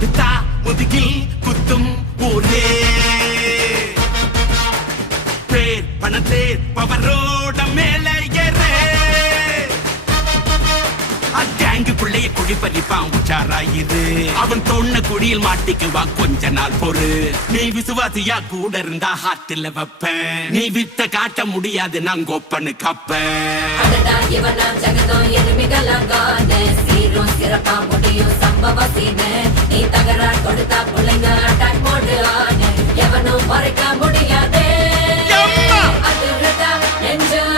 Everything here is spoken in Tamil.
கொடுத்தா முதுகில் குத்தும் ஊரே. பேர் பணத்தே பவரோட மேல ஏற. அங்கேங்குள்ளே குழி பறிப்பான் உச்சாராயுது அவன் தொன்ன குழியில் மாட்டிக்குவா கொஞ்ச நாள் பொறு. நீ விசுவாசியா கூட இருந்தா ஹாத்துல வைப்பேன். நீ வித்த காட்ட முடியாது நான் கோப்பனு கப்பேன். Enjoy.